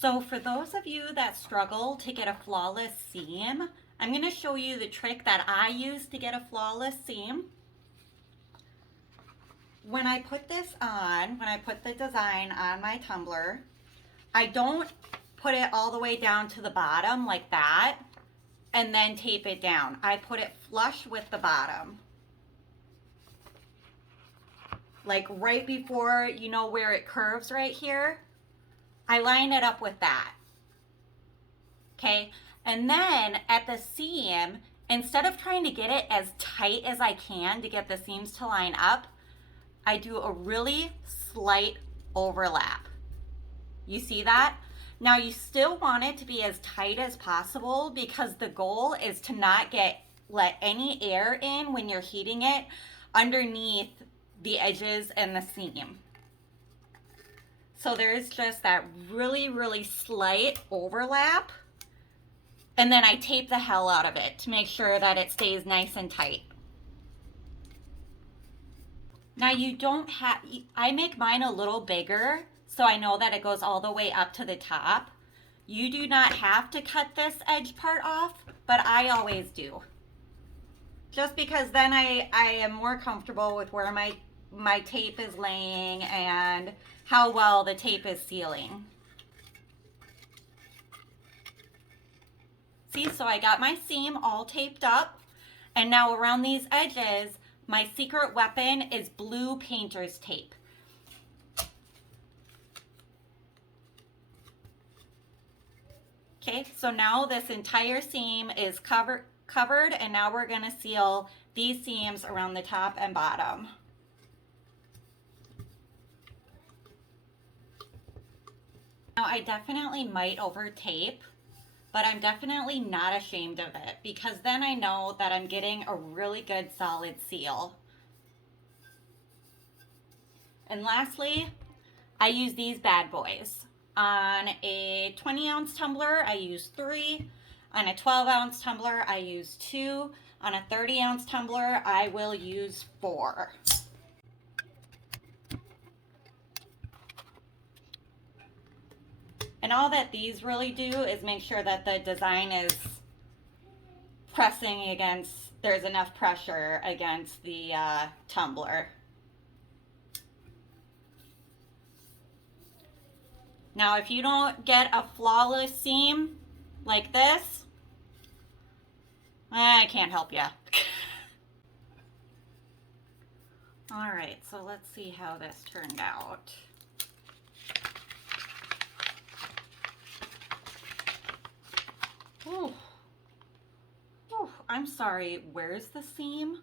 So for those of you that struggle to get a flawless seam, I'm going to show you the trick that I use to get a flawless seam. When I put this on, when I put the design on my tumbler, I don't put it all the way down to the bottom like that and then tape it down. I put it flush with the bottom. Like right before, you know where it curves right here? I line it up with that. Okay, and then at the seam, instead of trying to get it as tight as I can to get the seams to line up, I do a really slight overlap. You see that? Now you still want it to be as tight as possible because the goal is to not let any air in when you're heating it underneath the edges and the seam. So there's just that really, really slight overlap. And then I tape the hell out of it to make sure that it stays nice and tight. Now you don't have, I make mine a little bigger so I know that it goes all the way up to the top. You do not have to cut this edge part off, but I always do. Just because then I am more comfortable with where my tape is laying and how well the tape is sealing. See, so I got my seam all taped up, and now around these edges, my secret weapon is blue painter's tape. Okay, so now this entire seam is covered, and now we're gonna seal these seams around the top and bottom. Now I definitely might over tape, but I'm definitely not ashamed of it because then I know that I'm getting a really good solid seal. And lastly, I use these bad boys. On a 20-ounce tumbler, I use 3. On a 12-ounce tumbler, I use 2. On a 30-ounce tumbler, I will use 4. And all that these really do is make sure that the design is pressing against, there's enough pressure against the tumbler. Now, if you don't get a flawless seam like this, I can't help you. All right, so let's see how this turned out. Ooh. Ooh, I'm sorry, where's the seam?